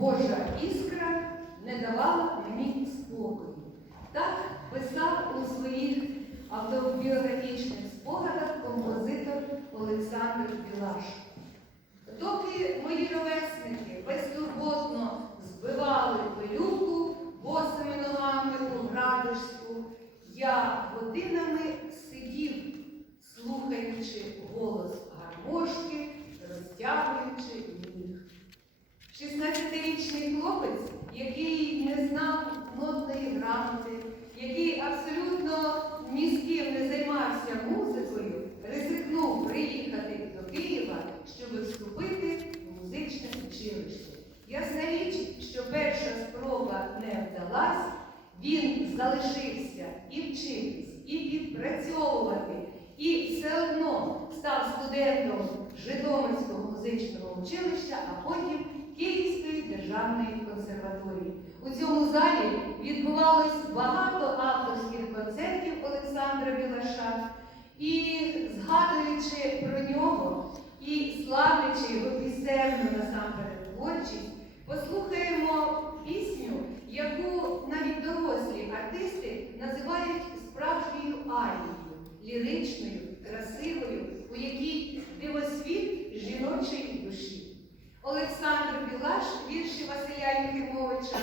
Божа іскра не давала мені спокою. Так писав у своїх автобіографічних спогадах композитор Олександр Білаш. Доки мої ровесники безтурботно збивали пилюку босими ногами у градишку, я годинами знав нотної грамоти, який абсолютно ні з ким не займався музикою, ризикнув приїхати до Києва, щоб вступити в музичне училище. Ясна річ, що перша спроба не вдалась, він залишився і вчитись, і відпрацьовувати, і все одно став студентом Житомирського музичного училища, а потім Київської державної консерваторії. У цьому залі відбувалось багато авторських концертів Олександра Білаша. І згадуючи про нього і славлячи його пісенну насамперед творчість, послухаємо пісню, яку навіть дорослі артисти називають справжньою арією, ліричною, красивою, у якій дивосвіт жіночої душі. Олександр Білаш, вірші Василя Юхимовича